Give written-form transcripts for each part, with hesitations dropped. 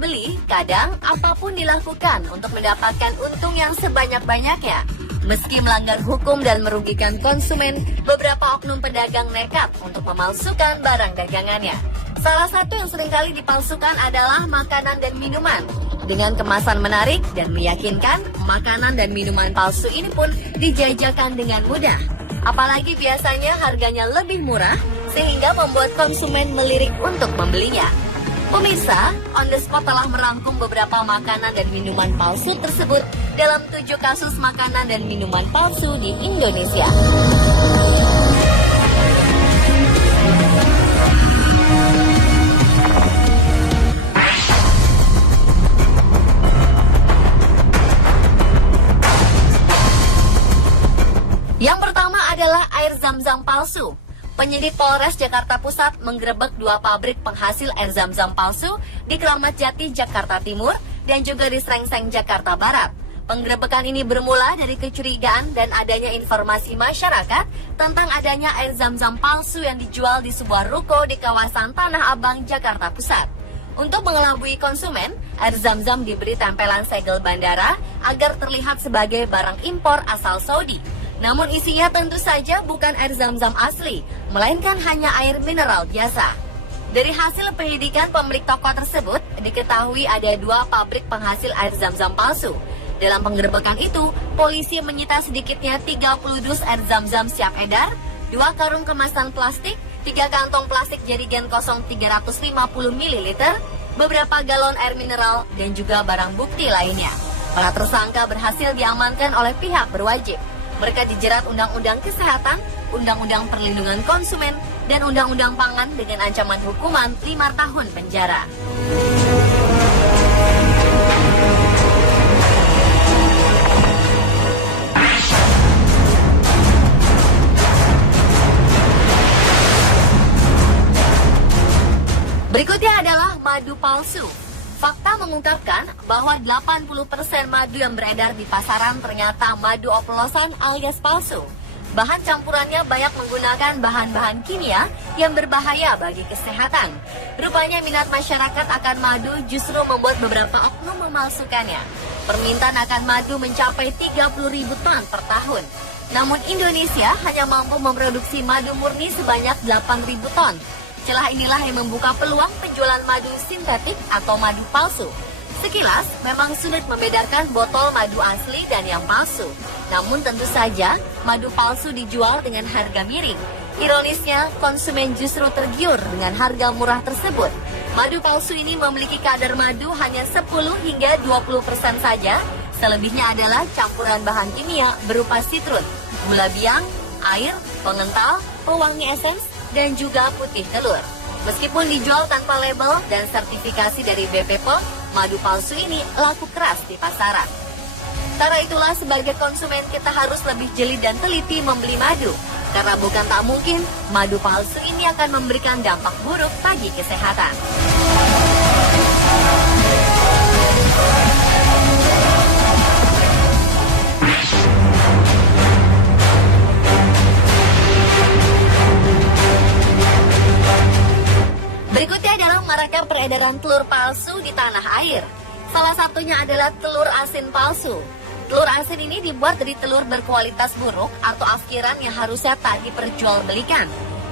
pembeli, kadang apapun dilakukan untuk mendapatkan untung yang sebanyak-banyaknya. Meski melanggar hukum dan merugikan konsumen, beberapa oknum pedagang nekat untuk memalsukan barang dagangannya. Salah satu yang seringkali dipalsukan adalah makanan dan minuman. Dengan kemasan menarik dan meyakinkan, makanan dan minuman palsu ini pun dijajakan dengan mudah. Apalagi biasanya harganya lebih murah, sehingga membuat konsumen melirik untuk membelinya. Pemirsa, On The Spot telah merangkum beberapa makanan dan minuman palsu tersebut dalam 7 kasus makanan dan minuman palsu di Indonesia. Yang pertama adalah air zam-zam palsu. Penyidik Polres Jakarta Pusat menggerebek 2 pabrik penghasil air zam-zam palsu di Kramat Jati, Jakarta Timur, dan juga di Srengseng, Jakarta Barat. Penggerebekan ini bermula dari kecurigaan dan adanya informasi masyarakat tentang adanya air zam-zam palsu yang dijual di sebuah ruko di kawasan Tanah Abang, Jakarta Pusat. Untuk mengelabui konsumen, air zam-zam diberi tempelan segel bandara agar terlihat sebagai barang impor asal Saudi. Namun isinya tentu saja bukan air zam-zam asli, melainkan hanya air mineral biasa. Dari hasil penyelidikan pemilik toko tersebut, diketahui ada 2 pabrik penghasil air zam-zam palsu. Dalam penggerebekan itu, polisi menyita sedikitnya 30 dus air zam-zam siap edar, 2 karung kemasan plastik, 3 kantong plastik jerigen kosong 350 ml, beberapa galon air mineral, dan juga barang bukti lainnya. Para tersangka berhasil diamankan oleh pihak berwajib. Mereka dijerat Undang-Undang Kesehatan, Undang-Undang Perlindungan Konsumen, dan Undang-Undang Pangan dengan ancaman hukuman 5 tahun penjara. Berikutnya adalah madu palsu. Fakta mengungkapkan bahwa 80% madu yang beredar di pasaran ternyata madu oplosan alias palsu. Bahan campurannya banyak menggunakan bahan-bahan kimia yang berbahaya bagi kesehatan. Rupanya minat masyarakat akan madu justru membuat beberapa oknum memalsukannya. Permintaan akan madu mencapai 30.000 ton per tahun. Namun Indonesia hanya mampu memproduksi madu murni sebanyak 8.000 ton. Celah inilah yang membuka peluang penjualan madu sintetik atau madu palsu. Sekilas, memang sulit membedakan botol madu asli dan yang palsu. Namun tentu saja, madu palsu dijual dengan harga miring. Ironisnya, konsumen justru tergiur dengan harga murah tersebut. Madu palsu ini memiliki kadar madu hanya 10 hingga 20% saja. Selebihnya adalah campuran bahan kimia berupa sitrut, gula biang, air, pengental, pewangi esens, dan juga putih telur. Meskipun dijual tanpa label dan sertifikasi dari BP POM, madu palsu ini laku keras di pasaran. Karena itulah sebagai konsumen kita harus lebih jeli dan teliti membeli madu. Karena bukan tak mungkin madu palsu ini akan memberikan dampak buruk bagi kesehatan. Berikutnya adalah maraknya peredaran telur palsu di tanah air. Salah satunya adalah telur asin palsu. Telur asin ini dibuat dari telur berkualitas buruk atau afkiran yang harusnya tak diperjualbelikan.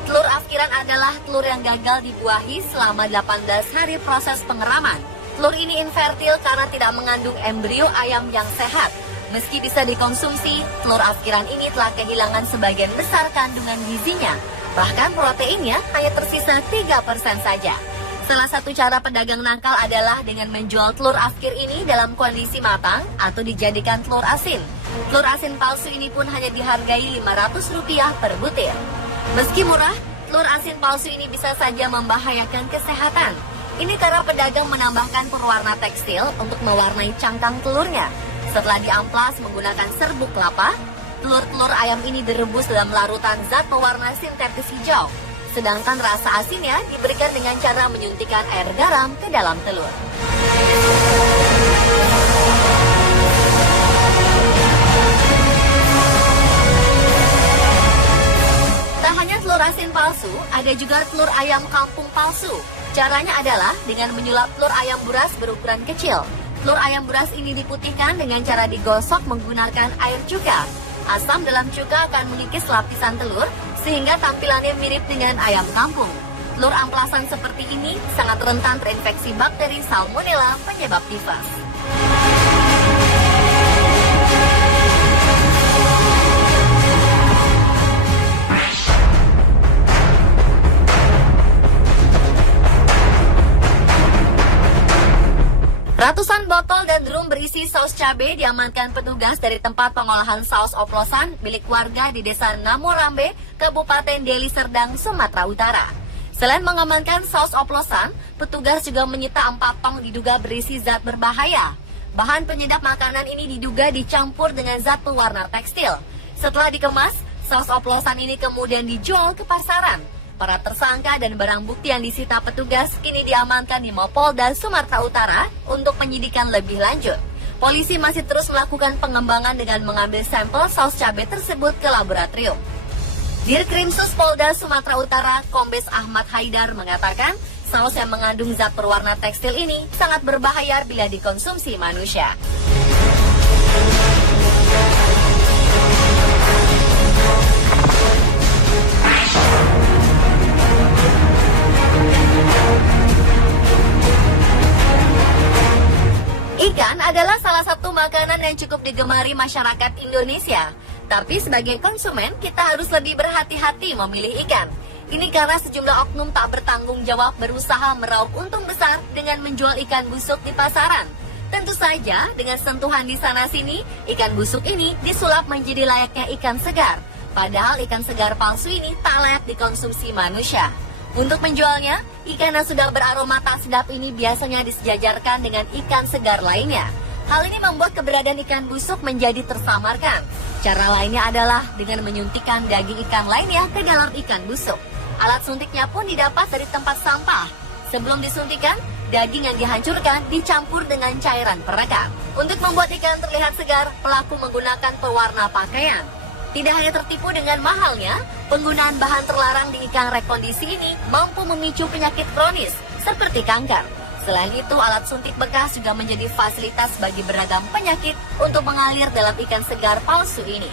Telur afkiran adalah telur yang gagal dibuahi selama 18 hari proses pengeraman. Telur ini infertil karena tidak mengandung embrio ayam yang sehat. Meski bisa dikonsumsi, telur afkiran ini telah kehilangan sebagian besar kandungan gizinya. Bahkan proteinnya hanya tersisa 3% saja. Salah satu cara pedagang nakal adalah dengan menjual telur afkir ini dalam kondisi matang atau dijadikan telur asin. Telur asin palsu ini pun hanya dihargai Rp500 per butir. Meski murah, telur asin palsu ini bisa saja membahayakan kesehatan. Ini karena pedagang menambahkan pewarna tekstil untuk mewarnai cangkang telurnya. Setelah diamplas menggunakan serbuk kelapa, telur-telur ayam ini direbus dalam larutan zat pewarna sintetis hijau. Sedangkan rasa asinnya diberikan dengan cara menyuntikkan air garam ke dalam telur. Tak hanya telur asin palsu palsu, ada juga telur ayam kampung palsu. Caranya adalah dengan menyulap telur ayam buras berukuran kecil. Telur ayam buras ini diputihkan dengan cara digosok menggunakan air cuka. Asam dalam cuka akan mengikis lapisan telur sehingga tampilannya mirip dengan ayam kampung. Telur amplasan seperti ini sangat rentan terinfeksi bakteri Salmonella penyebab tifus. Ratusan botol dan drum berisi saus cabai diamankan petugas dari tempat pengolahan saus oplosan milik warga di Desa Namorambe, Kabupaten Deli Serdang, Sumatera Utara. Selain mengamankan saus oplosan, petugas juga menyita 4 tong diduga berisi zat berbahaya. Bahan penyedap makanan ini diduga dicampur dengan zat pewarna tekstil. Setelah dikemas, saus oplosan ini kemudian dijual ke pasaran. Para tersangka dan barang bukti yang disita petugas kini diamankan di Mapolda Sumatera Utara untuk penyidikan lebih lanjut. Polisi masih terus melakukan pengembangan dengan mengambil sampel saus cabai tersebut ke laboratorium. Dirkrimsus Polda Sumatera Utara, Kombes Ahmad Haidar mengatakan, saus yang mengandung zat berwarna tekstil ini sangat berbahaya bila dikonsumsi manusia. Ikan adalah salah satu makanan yang cukup digemari masyarakat Indonesia. Tapi sebagai konsumen, kita harus lebih berhati-hati memilih ikan. Ini karena sejumlah oknum tak bertanggung jawab berusaha meraup untung besar dengan menjual ikan busuk di pasaran. Tentu saja, dengan sentuhan di sana-sini, ikan busuk ini disulap menjadi layaknya ikan segar. Padahal ikan segar palsu ini tak layak dikonsumsi manusia. Untuk menjualnya, ikan yang sudah beraroma tak sedap ini biasanya disejajarkan dengan ikan segar lainnya. Hal ini membuat keberadaan ikan busuk menjadi tersamarkan. Cara lainnya adalah dengan menyuntikkan daging ikan lainnya ke dalam ikan busuk. Alat suntiknya pun didapat dari tempat sampah. Sebelum disuntikan, daging yang dihancurkan dicampur dengan cairan perekat. Untuk membuat ikan terlihat segar, pelaku menggunakan pewarna pakaian. Tidak hanya tertipu dengan mahalnya, penggunaan bahan terlarang di ikan rekondisi ini mampu memicu penyakit kronis seperti kanker. Selain itu, alat suntik bekas juga menjadi fasilitas bagi beragam penyakit untuk mengalir dalam ikan segar palsu ini.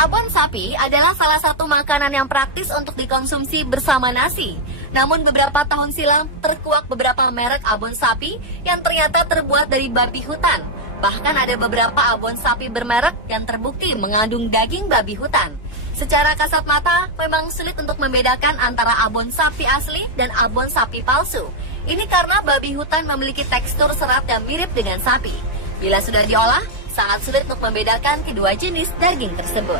Abon sapi adalah salah satu makanan yang praktis untuk dikonsumsi bersama nasi. Namun beberapa tahun silam terkuak beberapa merek abon sapi yang ternyata terbuat dari babi hutan. Bahkan ada beberapa abon sapi bermerek yang terbukti mengandung daging babi hutan. Secara kasat mata memang sulit untuk membedakan antara abon sapi asli dan abon sapi palsu. Ini karena babi hutan memiliki tekstur serat yang mirip dengan sapi. Bila sudah diolah, sangat sulit untuk membedakan kedua jenis daging tersebut.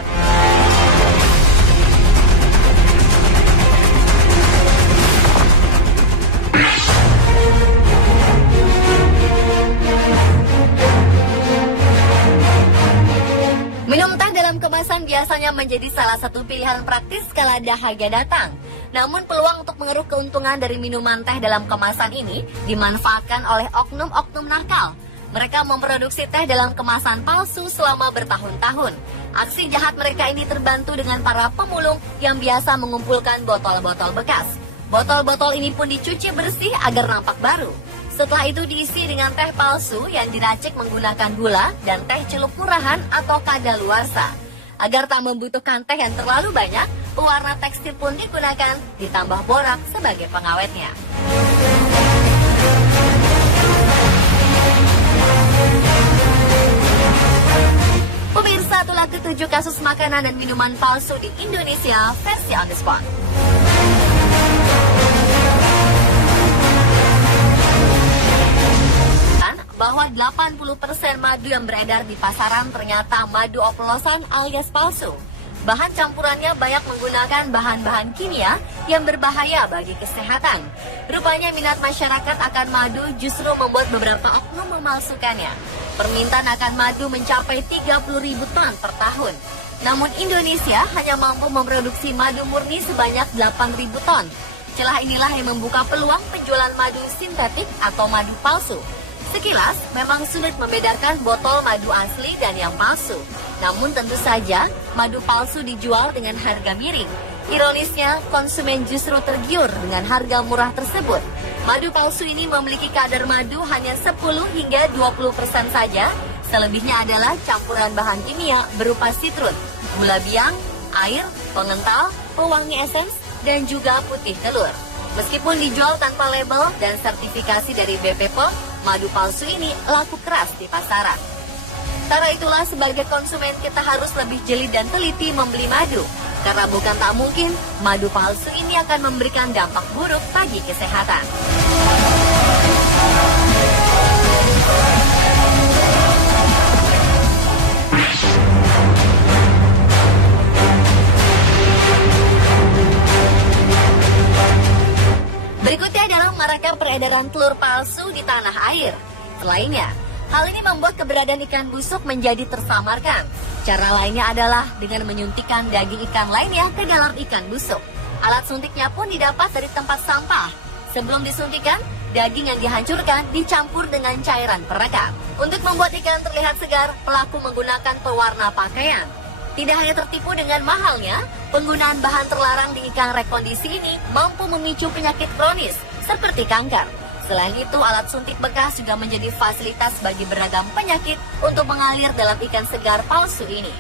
Minum teh dalam kemasan biasanya menjadi salah satu pilihan praktis kala dahaga datang. Namun peluang untuk mengeruk keuntungan dari minuman teh dalam kemasan ini dimanfaatkan oleh oknum-oknum nakal. Mereka memproduksi teh dalam kemasan palsu selama bertahun-tahun. Aksi jahat mereka ini terbantu dengan para pemulung yang biasa mengumpulkan botol-botol bekas. Botol-botol ini pun dicuci bersih agar nampak baru. Setelah itu diisi dengan teh palsu yang diracik menggunakan gula dan teh celup murahan atau kadaluarsa. Agar tak membutuhkan teh yang terlalu banyak, pewarna tekstil pun digunakan, ditambah borak sebagai pengawetnya. Pemirsa, itulah ke-7 kasus makanan dan minuman palsu di Indonesia versi On The Spot. Bahwa 80% madu yang beredar di pasaran ternyata madu oplosan alias palsu. Bahan campurannya banyak menggunakan bahan-bahan kimia yang berbahaya bagi kesehatan. Rupanya minat masyarakat akan madu justru membuat beberapa oknum memalsukannya. Permintaan akan madu mencapai 30.000 ton per tahun. Namun Indonesia hanya mampu memproduksi madu murni sebanyak 8.000 ton. Celah inilah yang membuka peluang penjualan madu sintetik atau madu palsu. Sekilas, memang sulit membedakan botol madu asli dan yang palsu. Namun tentu saja, madu palsu dijual dengan harga miring. Ironisnya, konsumen justru tergiur dengan harga murah tersebut. Madu palsu ini memiliki kadar madu hanya 10 hingga 20% saja. Selebihnya adalah campuran bahan kimia berupa sitrut, gula biang, air, pengental, pewangi esens, dan juga putih telur. Meskipun dijual tanpa label dan sertifikasi dari BPOM, madu palsu ini laku keras di pasaran. Karena itulah sebagai konsumen kita harus lebih jeli dan teliti membeli madu. Karena bukan tak mungkin madu palsu ini akan memberikan dampak buruk bagi kesehatan. Berikutnya adalah maraknya peredaran telur palsu di tanah air. Selainnya, hal ini membuat keberadaan ikan busuk menjadi tersamarkan. Cara lainnya adalah dengan menyuntikkan daging ikan lainnya ke dalam ikan busuk. Alat suntiknya pun didapat dari tempat sampah. Sebelum disuntikan, daging yang dihancurkan dicampur dengan cairan perekat. Untuk membuat ikan terlihat segar, pelaku menggunakan pewarna pakaian. Tidak hanya tertipu dengan mahalnya, penggunaan bahan terlarang di ikan rekondisi ini mampu memicu penyakit kronis seperti kanker. Selain itu, alat suntik bekas juga menjadi fasilitas bagi beragam penyakit untuk mengalir dalam ikan segar palsu ini.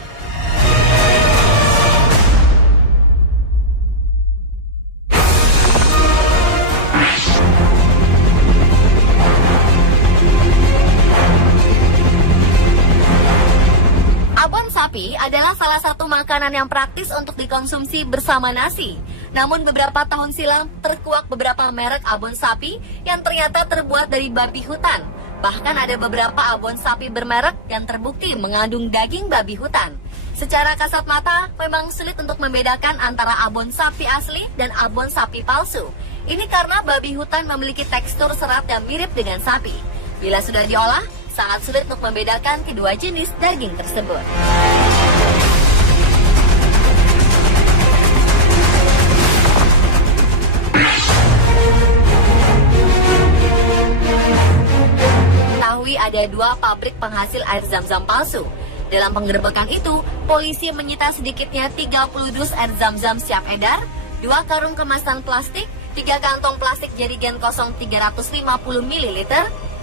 Abon sapi adalah salah satu makanan yang praktis untuk dikonsumsi bersama nasi. Namun beberapa tahun silam terkuak beberapa merek abon sapi yang ternyata terbuat dari babi hutan. Bahkan ada beberapa abon sapi bermerek yang terbukti mengandung daging babi hutan. Secara kasat mata memang sulit untuk membedakan antara abon sapi asli dan abon sapi palsu. Ini karena babi hutan memiliki tekstur serat yang mirip dengan sapi. Bila sudah diolah, sangat sulit untuk membedakan kedua jenis daging tersebut. Ada 2 pabrik penghasil air zam-zam palsu. Dalam penggerebekan itu, polisi menyita sedikitnya 30 dus air zam-zam siap edar, 2 karung kemasan plastik, 3 kantong plastik jerigen kosong 350 ml,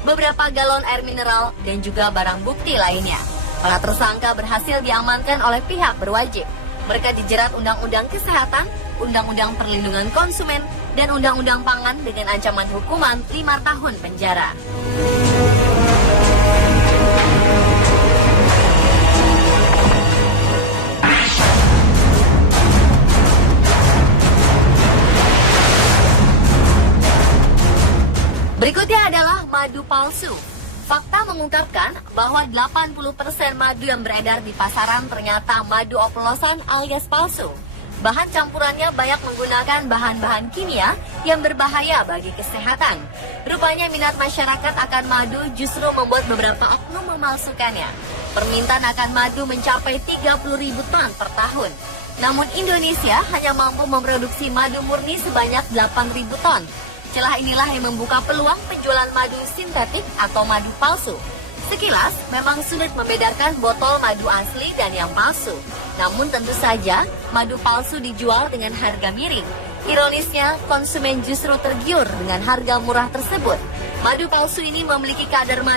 beberapa galon air mineral, dan juga barang bukti lainnya. Para tersangka berhasil diamankan oleh pihak berwajib. Mereka dijerat Undang-Undang Kesehatan, Undang-Undang Perlindungan Konsumen, dan Undang-Undang Pangan dengan ancaman hukuman 5 tahun penjara. Berikutnya adalah madu palsu. Fakta mengungkapkan bahwa 80% madu yang beredar di pasaran ternyata madu oplosan alias palsu. Bahan campurannya banyak menggunakan bahan-bahan kimia yang berbahaya bagi kesehatan. Rupanya minat masyarakat akan madu justru membuat beberapa oknum memalsukannya. Permintaan akan madu mencapai 30.000 ton per tahun. Namun Indonesia hanya mampu memproduksi madu murni sebanyak 8.000 ton. Celah inilah yang membuka peluang penjualan madu sintetik atau madu palsu. Sekilas, memang sulit membedakan botol madu asli dan yang palsu. Namun tentu saja, madu palsu dijual dengan harga miring. Ironisnya, konsumen justru tergiur dengan harga murah tersebut. Madu palsu ini memiliki kadar madu